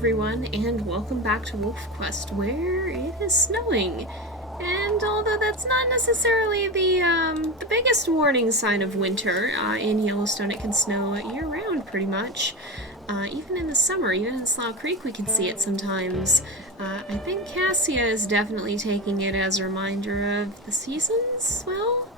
everyone, and welcome back to WolfQuest, where it is snowing. And although that's not necessarily the biggest warning sign of winter, in Yellowstone it can snow year-round pretty much. Even in the summer, even in Slough Creek we can see it sometimes. I think Cassia is definitely taking it as a reminder of the seasons. Well,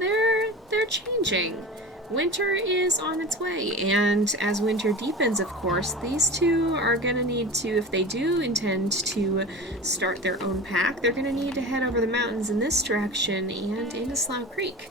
they're changing. Winter is on its way, and as winter deepens, of course, these two are gonna need to, if they do intend to start their own pack, they're gonna need to head over the mountains in this direction and into Slough Creek.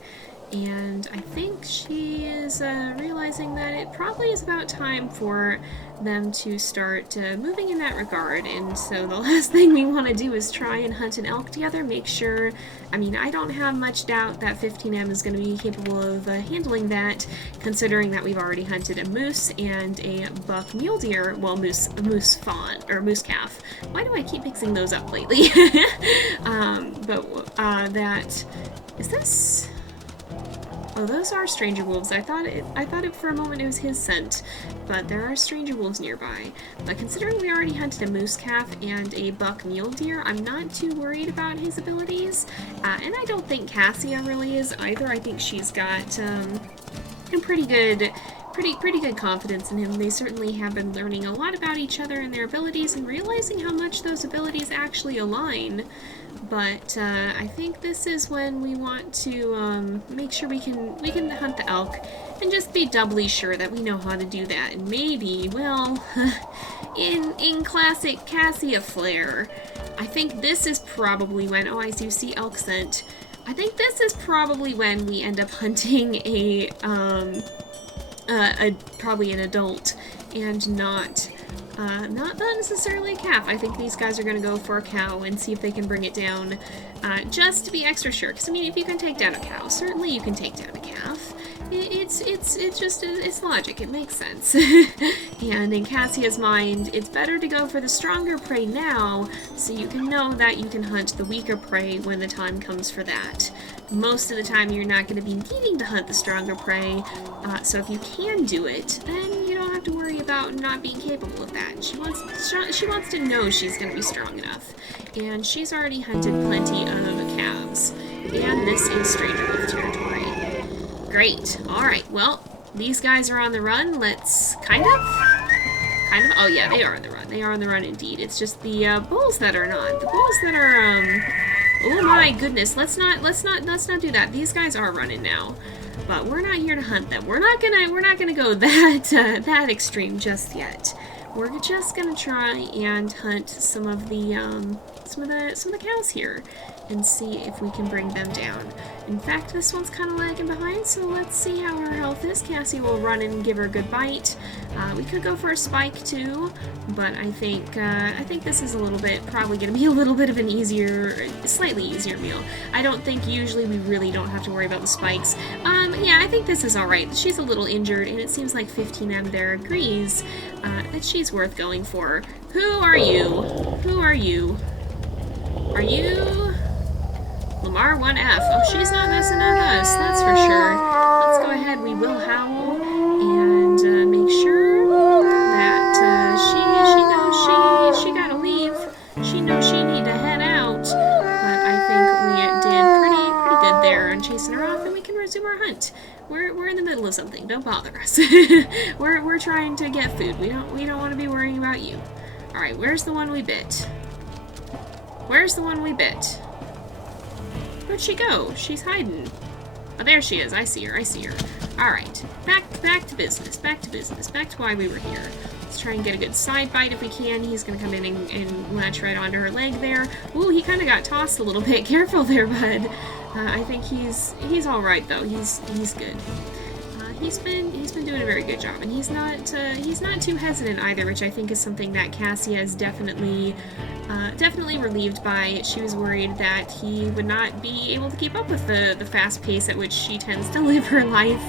And I think she is realizing that it probably is about time for them to start moving in that regard. And so the last thing we want to do is try and hunt an elk together. Make sure, I don't have much doubt that 15M is going to be capable of handling that, considering that we've already hunted a moose and a buck mule deer, well, moose fawn, or moose calf. Why do I keep mixing those up lately? Is this... Oh, those are stranger wolves. I thought it for a moment it was his scent, but there are stranger wolves nearby. But considering we already hunted a moose calf and a buck mule deer, I'm not too worried about his abilities. And I don't think Cassia really is either. I think she's got a pretty good confidence in him. They certainly have been learning a lot about each other and their abilities and realizing how much those abilities actually align. But I think this is when we want to make sure we can hunt the elk and just be doubly sure that we know how to do that. And maybe, well, in classic Cassia flair, I think this is probably when, oh, I do see elk scent. I think this is probably when we end up hunting probably an adult and not necessarily a calf. I think these guys are going to go for a cow and see if they can bring it down, just to be extra sure. Because, if you can take down a cow, certainly you can take down a calf. It's logic. It makes sense. And in Cassia's mind, it's better to go for the stronger prey now, so you can know that you can hunt the weaker prey when the time comes for that. Most of the time, you're not going to be needing to hunt the stronger prey, so if you can do it, then you don't have to worry about not being capable of that. She wants to know she's going to be strong enough, and she's already hunted plenty of calves, and this is stranger wolf territory. Great. Alright, well, these guys are on the run. Let's kind of, oh yeah, they are on the run. They are on the run indeed. It's just the bulls that are not. The bulls that are, oh my goodness, let's not do that. These guys are running now. But we're not here to hunt them. We're not gonna go that extreme just yet. We're just gonna try and hunt some of the cows here and see if we can bring them down. In fact, this one's kind of lagging behind, so let's see how her health is. Cassie will run in and give her a good bite. We could go for a spike too, but I think this is probably going to be a little bit of an slightly easier meal. I don't think usually we really don't have to worry about the spikes. Yeah, I think this is alright. She's a little injured, and it seems like 15M there agrees that she's worth going for. Who are you? Who are you? Are you Lamar 1F? Oh, she's not messing with us, that's for sure. Let's go ahead, we will howl, and make sure that she knows she gotta leave. She knows she need to head out. But I think we did pretty good there on chasing her off, and we can resume our hunt. We're in the middle of something, don't bother us. we're trying to get food. We don't want to be worrying about you. Alright, where's the one we bit? Where's the one we bit? Where'd she go? She's hiding. Oh, there she is. I see her. Alright. Back to business. Back to why we were here. Let's try and get a good side bite if we can. He's gonna come in and latch right onto her leg there. Ooh, he kind of got tossed a little bit. Careful there, bud. I think he's alright, though. He's good. He's been doing a very good job, and he's not too hesitant either, which I think is something that Cassia is definitely relieved by. She was worried that he would not be able to keep up with the fast pace at which she tends to live her life,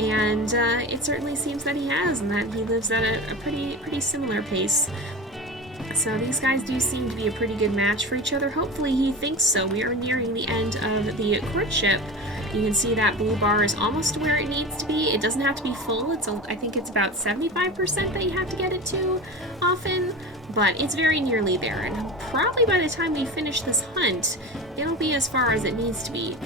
and it certainly seems that he has, and that he lives at a pretty similar pace. So these guys do seem to be a pretty good match for each other. Hopefully he thinks so. We are nearing the end of the courtship, You can see that blue bar is almost where it needs to be. It doesn't have to be full. I think it's about 75% that you have to get it to often, but it's very nearly there. And probably by the time we finish this hunt, it'll be as far as it needs to be.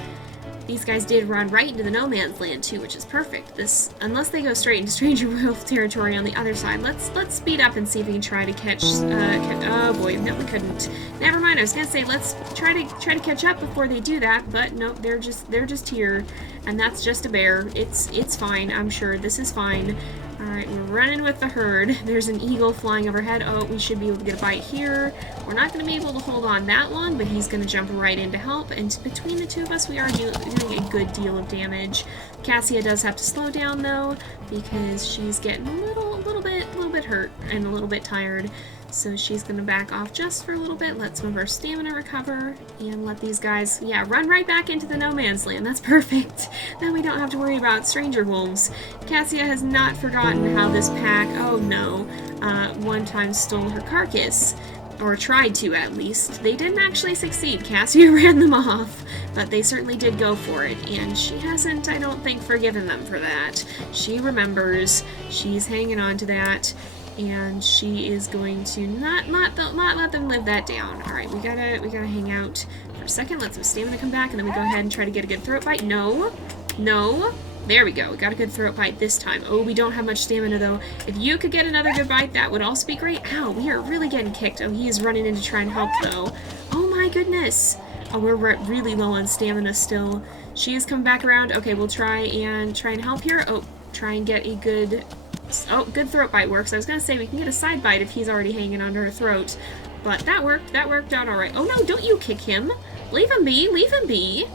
These guys did run right into the no man's land too, which is perfect. Unless they go straight into Stranger Wolf territory on the other side. Let's speed up and see if we can try to catch. Oh boy, no, we couldn't. Never mind. I was gonna say let's try to catch up before they do that, but no, they're just here, and that's just a bear. It's fine. I'm sure this is fine. All right, we're running with the herd. There's an eagle flying overhead. Oh, we should be able to get a bite here. We're not going to be able to hold on that long, but he's going to jump right in to help. And between the two of us, we are doing a good deal of damage. Cassia does have to slow down though, because she's getting a little bit hurt and a little bit tired. So she's going to back off just for a little bit, let some of her stamina recover, and let these guys, yeah, run right back into the no man's land. That's perfect. Then we don't have to worry about stranger wolves. Cassia has not forgotten how this pack, oh no, one time stole her carcass. Or tried to, at least. They didn't actually succeed. Cassia ran them off, but they certainly did go for it, and she hasn't, I don't think, forgiven them for that. She remembers. She's hanging on to that. And she is going to not let them live that down. All right, we gotta hang out for a second. Let some stamina come back, and then we go ahead and try to get a good throat bite. No. There we go. We got a good throat bite this time. Oh, we don't have much stamina though. If you could get another good bite, that would also be great. Ow, we are really getting kicked. Oh, he is running in to try and help though. Oh my goodness. Oh, we're really low on stamina still. She has come back around. Okay, we'll try and help here. Oh, try and get a good. Oh, good throat bite works. I was gonna say we can get a side bite if he's already hanging onto her throat, but that worked out all right. Oh no, don't you kick him. Leave him be, leave him be.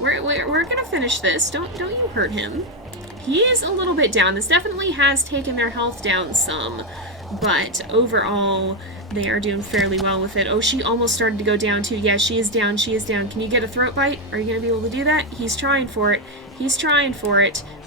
We're gonna finish this. Don't you hurt him. He is a little bit down. This definitely has taken their health down some, but overall they are doing fairly well with it. Oh, she almost started to go down too. Yeah, she is down. Can you get a throat bite? Are you gonna be able to do that? He's trying for it.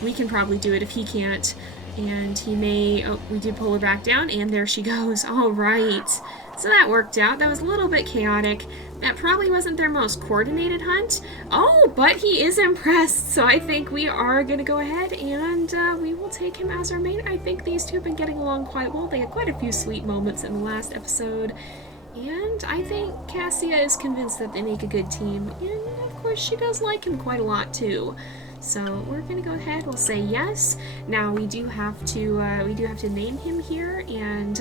We can probably do it if he can't. And he may, oh, we did pull her back down, and there she goes. All right. So that worked out. That was a little bit chaotic. That probably wasn't their most coordinated hunt. Oh, but he is impressed. So I think we are going to go ahead and we will take him as our mate. I think these two have been getting along quite well. They had quite a few sweet moments in the last episode. And I think Cassia is convinced that they make a good team. And of course, she does like him quite a lot too. So we're gonna go ahead. We'll say yes. Now we do have to name him here, and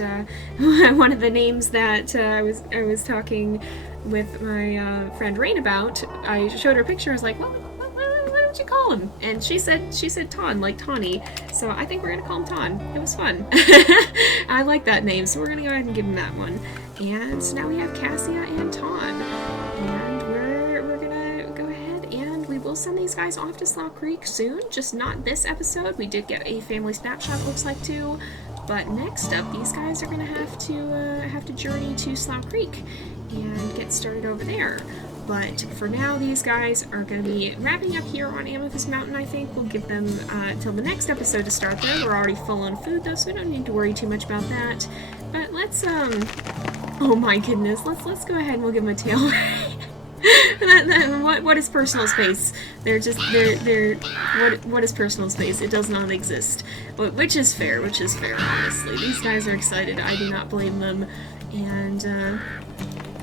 one of the names that I was talking with my friend Rain about. I showed her a picture. I was like, well, what would you call him? And she said Ton, like Tawny. So I think we're gonna call him Ton. It was fun. I like that name, so we're gonna go ahead and give him that one. And so now we have Cassia and Ton. We'll send these guys off to Slough Creek soon, just not this episode. We did get a family snapshot, it looks like, too. But next up, these guys are gonna have to journey to Slough Creek and get started over there. But for now, these guys are going to be wrapping up here on Amethyst Mountain, I think. We'll give them till the next episode to start there. We're already full on food, though, so we don't need to worry too much about that. But let's, oh my goodness, let's go ahead and we'll give them a tail. What is personal space? What is personal space? It does not exist. Which is fair, honestly. These guys are excited. I do not blame them. And,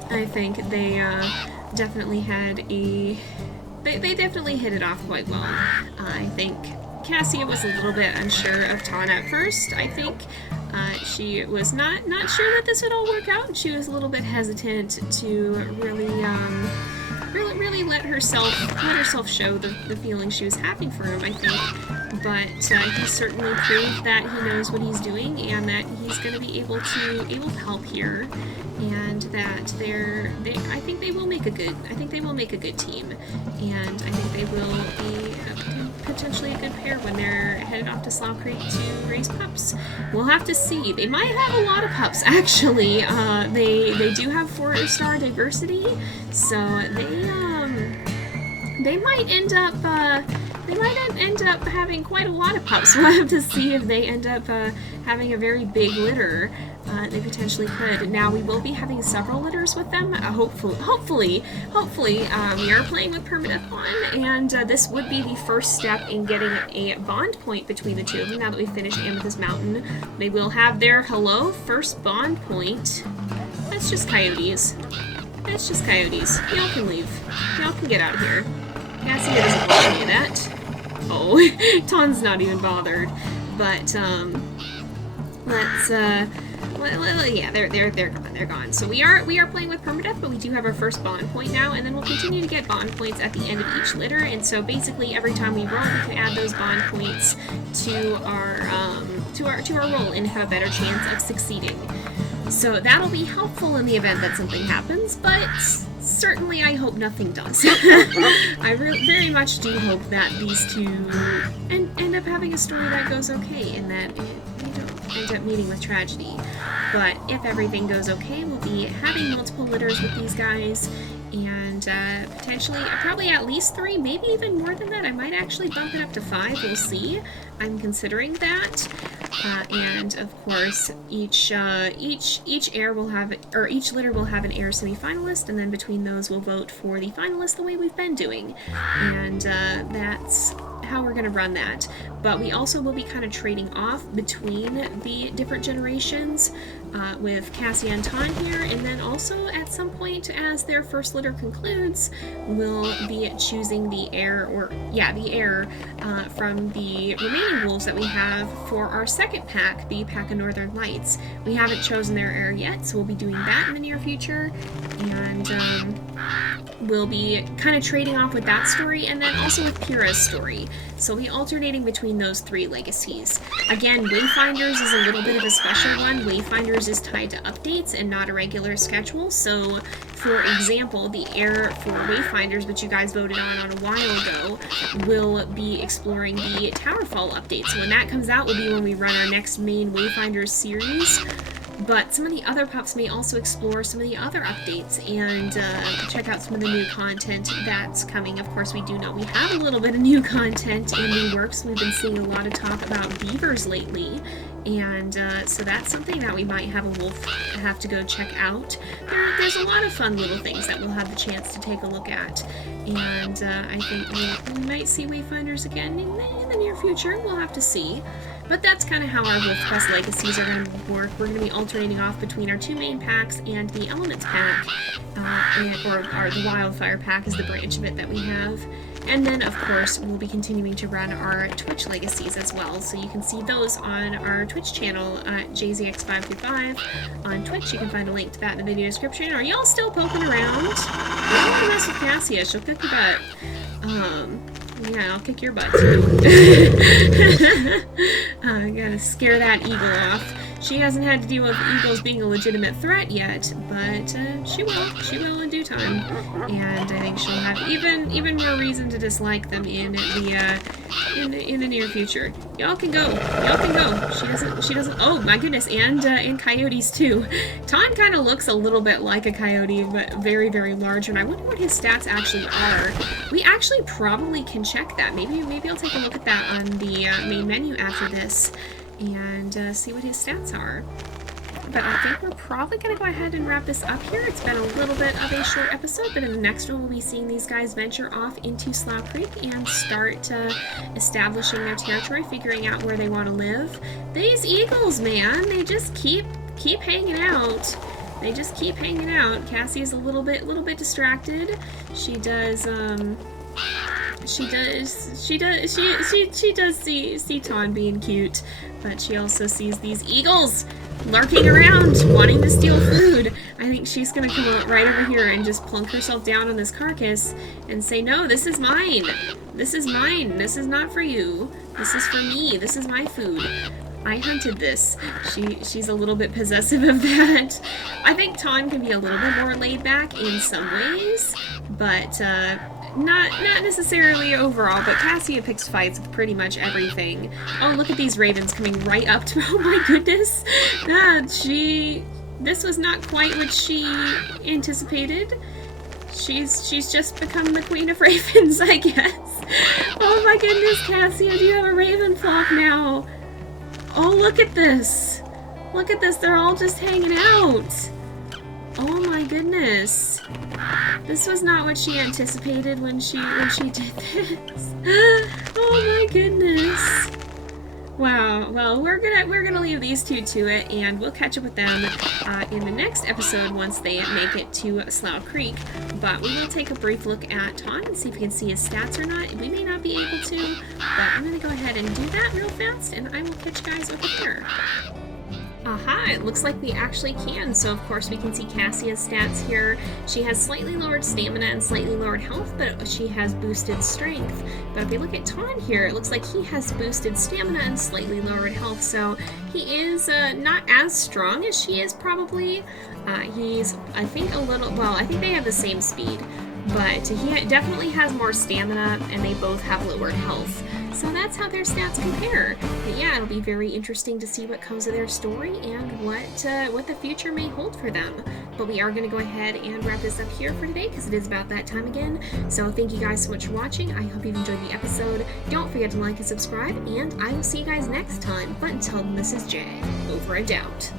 I think they, definitely had a... They definitely hit it off quite well. I think Cassia was a little bit unsure of Ton at first, I think. She was not sure that this would all work out. She was a little bit hesitant to really let herself show the feelings she was having for him, I think. But he certainly proved that he knows what he's doing and that he's going to be able to help here, and that I think they will make a good team, and I think they will be potentially a good pair when they're headed off to Slough Creek to raise pups. We'll have to see. They might have a lot of pups, actually. They do have 4-star diversity, so they might end up they might end up having quite a lot of pups. We'll have to see if they end up having a very big litter. They potentially could. Now, we will be having several litters with them. Hopefully, we are playing with permanent bond, and this would be the first step in getting a bond point between the two of them. Now that we've finished Amethyst Mountain, they will have their first bond point. That's just coyotes. That's just coyotes. Y'all can leave. Y'all can get out of here. Cassia doesn't want any of that. Oh, Ton's not even bothered. But, yeah, they're gone. So we are playing with permadeath, but we do have our first bond point now, and then we'll continue to get bond points at the end of each litter. And so basically, every time we roll, we can add those bond points to our roll and have a better chance of succeeding. So that'll be helpful in the event that something happens, but certainly I hope nothing does. I very much do hope that these two end up having a story that goes okay, and that they don't end up meeting with tragedy. But if everything goes okay, we'll be having multiple litters with these guys, and potentially, probably at least 3, maybe even more than that. I might actually bump it up to 5, we'll see. I'm considering that. And of course, each heir will have, or each litter will have an heir semi-finalist, and then between those we'll vote for the finalist the way we've been doing. And that's how we're going to run that. But we also will be kind of trading off between the different generations with Cassia and Ton here, and then also at some point as their first litter concludes, we'll be choosing the heir, from the remaining wolves that we have for our second pack, the Pack of Northern Lights. We haven't chosen their heir yet, so we'll be doing that in the near future, and we'll be kind of trading off with that story, and then also with Pyrrha's story. So we'll be alternating between those 3 legacies. Again, Wayfinders is a little bit of a special one. Wayfinders is tied to updates and not a regular schedule. So, for example, the heir for Wayfinders, which you guys voted on a while ago, will be exploring the Towerfall update. So when that comes out will be when we run our next main Wayfinders series. But some of the other pups may also explore some of the other updates and check out some of the new content that's coming. Of course, we do know we have a little bit of new content in the works. We've been seeing a lot of talk about beavers lately, and so that's something that we might have a wolf have to go check out. There's a lot of fun little things that we'll have the chance to take a look at, and I think we might see Wayfinders again in the near future. We'll have to see. But that's kind of how our WolfQuest legacies are going to work. We're going to be alternating off between our 2 main packs and the Elements pack, or the Wildfire pack is the branch of it that we have. And then, of course, we'll be continuing to run our Twitch legacies as well. So you can see those on our Twitch channel, JZX525 on Twitch. You can find a link to that in the video description. Are y'all still poking around? Don't mess with Cassia. She'll kick your butt. Yeah, I'll kick your butt too. I gotta scare that eagle off. She hasn't had to deal with eagles being a legitimate threat yet, but she will in due time. And I think she'll have even more reason to dislike them in the near future. Y'all can go. Y'all can go. She doesn't. Oh my goodness, and coyotes too. Ton kind of looks a little bit like a coyote, but very, very large. And I wonder what his stats actually are. We actually probably can check that. Maybe I'll take a look at that on the main menu after this, and see what his stats are. But I think we're probably going to go ahead and wrap this up here. It's been a little bit of a short episode, but in the next one we'll be seeing these guys venture off into Slough Creek and start establishing their territory, figuring out where they want to live. These eagles, man, they just keep hanging out. They just keep hanging out. Cassie's a little bit distracted. She does see Ton being cute, but she also sees these eagles lurking around, wanting to steal food. I think she's gonna come out right over here and just plunk herself down on this carcass and say, no, this is mine. This is mine. This is not for you. This is for me. This is my food. I hunted this. She's a little bit possessive of that. I think Ton can be a little bit more laid back in some ways, but not necessarily overall. But Cassia picks fights with pretty much everything. Oh, look at these ravens coming right up to. Oh my goodness, this was not quite what she anticipated. She's just become the queen of ravens, I guess. Oh my goodness. Cassia, do you have a raven flock now? Oh, look at this. Look at this, they're all just hanging out. Oh my goodness. This was not what she anticipated when she did this. Oh my goodness. Wow. Well, we're gonna leave these two to it, and we'll catch up with them in the next episode once they make it to Slough Creek. But we will take a brief look at Todd and see if we can see his stats or not. We may not be able to, but I'm gonna go ahead and do that real fast, and I will catch you guys over here. Aha, it looks like we actually can. So of course we can see Cassia's stats here. She has slightly lowered stamina and slightly lowered health, but she has boosted strength. But if we look at Ton here, it looks like he has boosted stamina and slightly lowered health. So he is not as strong as she is probably. He's, I think, a little, well, I think they have the same speed. But he definitely has more stamina, and they both have lowered health. So that's how their stats compare. But yeah, it'll be very interesting to see what comes of their story and what the future may hold for them. But we are going to go ahead and wrap this up here for today because it is about that time again. So thank you guys so much for watching. I hope you've enjoyed the episode. Don't forget to like and subscribe, and I will see you guys next time. But until then, this is Jay. Over and out.